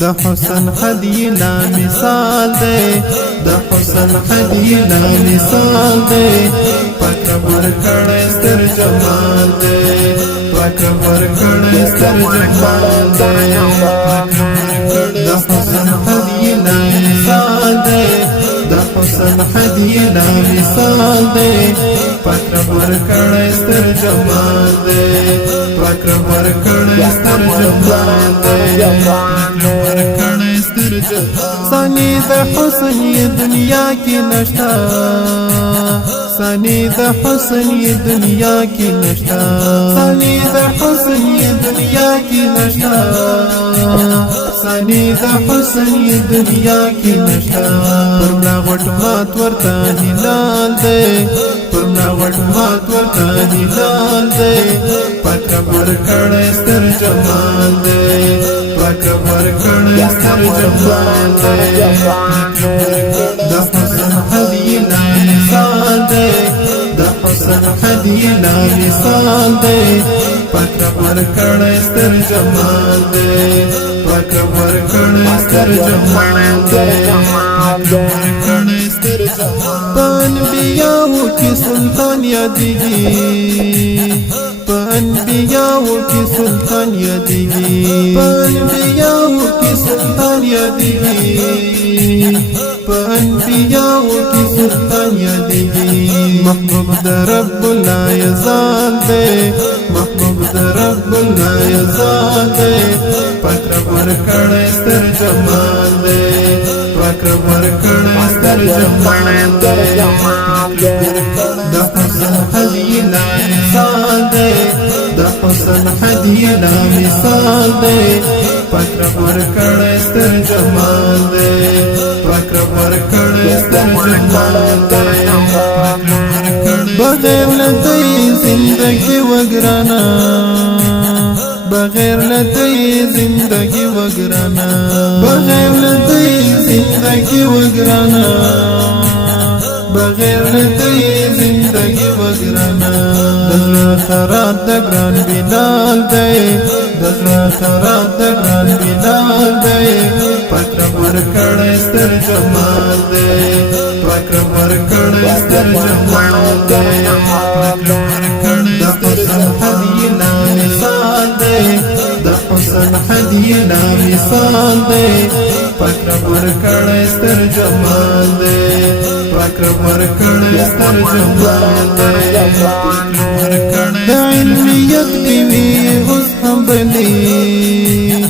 د حسن هدي لا مثال دی د حسن هدي لا مثال دی پاک ورکړی ستر جمال دی پاک ورکړی ستر جمال دی د حسن هدي لا مثال دی د حسن هدي لا مثال دی پاک ورکړی ستر جمال دی پاک ورکړی ستر جمال دی ثانی د حسن یہ دنیا کی نشتا ثانی د حسن یہ دنیا کی نشتا ثانی د حسن یہ دنیا کی نشتا ثانی د حسن یہ دنیا کی نشتا پرنا غټ مات ورته هلال دی پرنا غټ مات ورته هلال دی پاک ورکړی ستر جمال دی پاک ورکړی ستر جمال دی د حسن هدي لا مثال دی د حسن هدي لا مثال دی پاک ورکړی ستر جمال دی پاک ورکړی ستر جمال دی پانبیاو کی سلطان یادیږي پانبیاو کی سلطان یادیږي پانبیاو کی سلطان یادیږي پانبیاو کی سلطان یادیږي محبوب د رب لا یزال دی محبوب د رب لا یزال دی پاک ورکړی ستر جمال دی پاک ورکړی ستر جمال دی د حسن هدي لا مثال دی د حسن هدي لا مثال دی پاک ورکړی ستر جمال دی پاک ورکړی ستر جمال دی بغیر لدی زندگی وگرانا بغیر لدی زندگی وگرانا بغیر لدی زندگی وگرانا بغیر لدی زندگی وگرانا دزلا خراب د ګران بلال دی دزلا خراب د ګران بلال دی پاک ورکړی ستر جمال دی پاک ورکړی ستر جمال دی د حسن هدي لا مثال دی د حسن هدي لا مثال دی پاک ورکړی ستر جمال دی پاک ورکړی ستر جمال دی د علمیت بیوی اوس هم بلی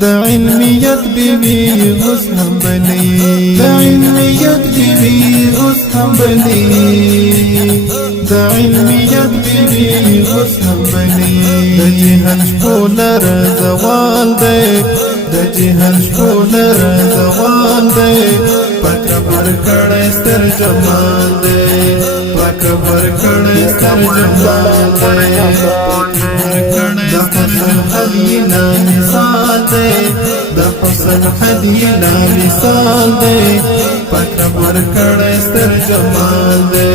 د علمیت بیوی اوس هم بلی د علمیت بیوی اوس هم بلی د علمیت بیوی اوس هم بلی د جهان شپو لر زوال دی د جهان شپو لر زوال دی پاک ورکړی ستر جمال دی پاک ورکړی ستر جمال دی د حسن هدي لا مثال دی د حسن هدي لا مثال دی پاک ورکړی ستر جمال دی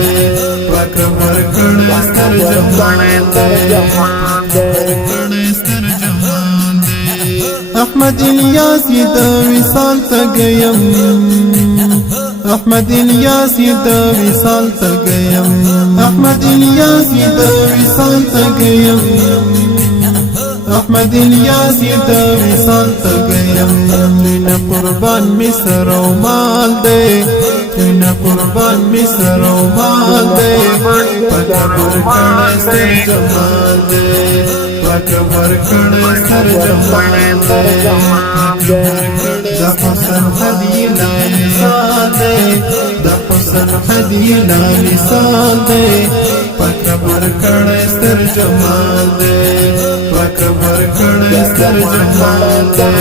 پاک ورکړی ستر جمال دی احمد الیاسی د وصال ته گیم احمد الیاسی د وصال ته گیم احمد الیاسی د وصال ته گیم احمد الیاسی د وصال ته گیم دین قربان مصر او مال دی دین قربان مصر او مال دی پاک ورکړی ستر جمال دی پاک ورکړی ستر جمال دی د حسن هدي لا مثال دی د حسن هدي لا مثال دی پاک ورکړی ستر جمال دی پاک ورکړی ستر جمال دی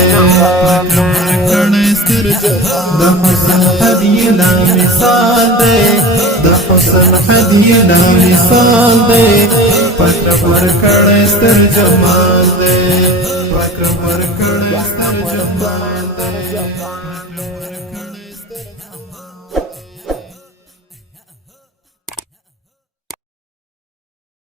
د حسن هدي لا مثال دی د حسن هدي لا مثال دی پاک ورکړی ستر جمال دی پاک ورکړی ستر جمال دی